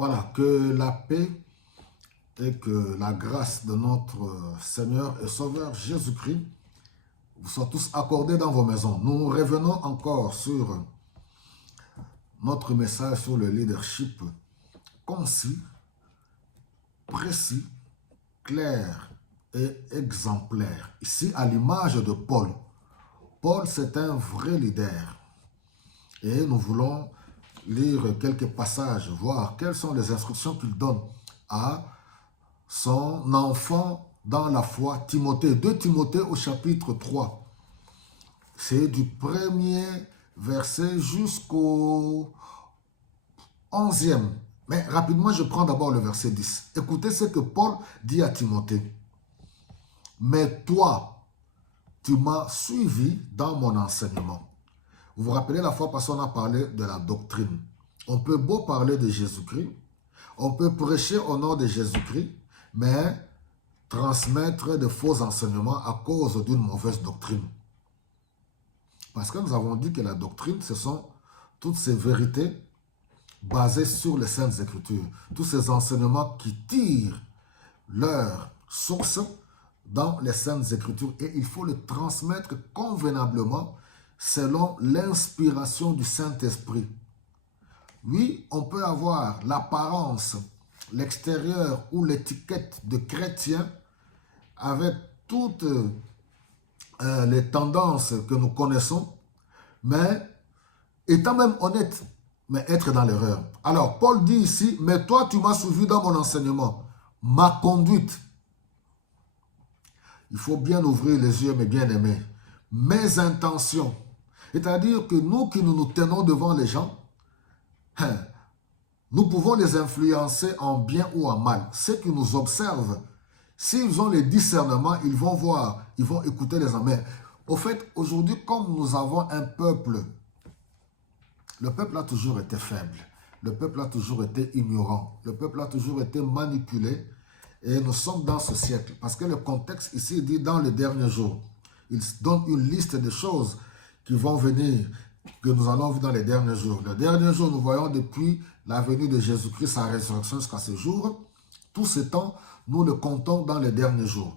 Voilà, que la paix et que la grâce de notre Seigneur et Sauveur Jésus-Christ vous soient tous accordés dans vos maisons. Nous revenons encore sur notre message sur le leadership concis, précis, clair et exemplaire. Ici, à l'image de Paul. Paul, c'est un vrai leader. Et nous voulons lire quelques passages, voir quelles sont les instructions qu'il donne à son enfant dans la foi, Timothée. 2 Timothée au chapitre 3. C'est du premier verset jusqu'au 11e. Mais rapidement, je prends d'abord le verset 10. Écoutez ce que Paul dit à Timothée. Mais toi, tu m'as suivi dans mon enseignement. Vous vous rappelez la fois passée, on a parlé de la doctrine. On peut beau parler de Jésus-Christ, on peut prêcher au nom de Jésus-Christ, mais transmettre de faux enseignements à cause d'une mauvaise doctrine. Parce que nous avons dit que la doctrine, ce sont toutes ces vérités basées sur les Saintes Écritures. Tous ces enseignements qui tirent leur source dans les Saintes Écritures. Et il faut le transmettre convenablement selon l'inspiration du Saint-Esprit. Oui, on peut avoir l'apparence, l'extérieur ou l'étiquette de chrétien avec toutes les tendances que nous connaissons, mais étant même honnête, mais être dans l'erreur. Alors, Paul dit ici, mais toi, tu m'as suivi dans mon enseignement, ma conduite. Il faut bien ouvrir les yeux, mes bien-aimés. Mes intentions. C'est-à-dire que nous qui nous tenons devant les gens, nous pouvons les influencer en bien ou en mal. Ceux qui nous observent, s'ils ont les discernements, ils vont voir, ils vont écouter les hommes. Mais au fait, aujourd'hui, comme nous avons un peuple, le peuple a toujours été faible. Le peuple a toujours été ignorant. Le peuple a toujours été manipulé. Et nous sommes dans ce siècle. Parce que le contexte ici dit dans les derniers jours. Il donne une liste de choses qui vont venir, que nous allons voir dans les derniers jours. Les derniers jours, nous voyons depuis la venue de Jésus-Christ, sa résurrection jusqu'à ce jour. Tout ce temps, nous le comptons dans les derniers jours.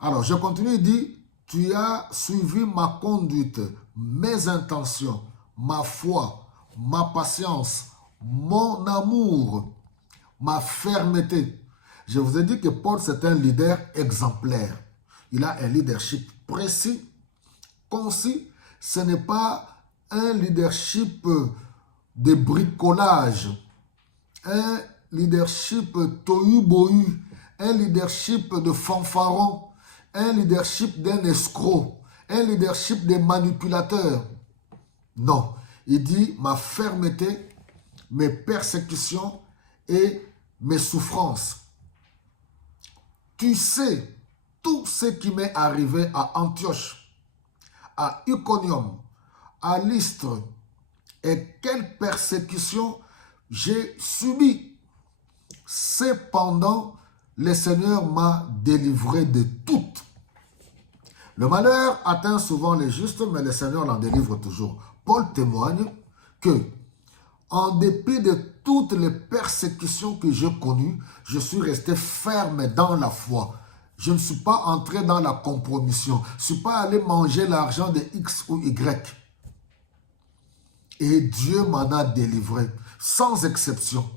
Alors, je continue, il dit, tu as suivi ma conduite, mes intentions, ma foi, ma patience, mon amour, ma fermeté. Je vous ai dit que Paul, c'est un leader exemplaire. Il a un leadership précis, concis. Ce n'est pas un leadership de bricolage, un leadership tohu-bohu, un leadership de fanfaron, un leadership d'un escroc, un leadership de manipulateur. Non, il dit ma fermeté, mes persécutions et mes souffrances. Tu sais tout ce qui m'est arrivé à Antioche, à Iconium, à Lystre, et quelle persécution j'ai subi. Cependant, le Seigneur m'a délivré de toutes. Le malheur atteint souvent les justes, mais le Seigneur l'en délivre toujours. Paul témoigne que, en dépit de toutes les persécutions que j'ai connues, je suis resté ferme dans la foi. Je ne suis pas entré dans la compromission. Je ne suis pas allé manger l'argent de X ou Y. Et Dieu m'en a délivré, sans exception.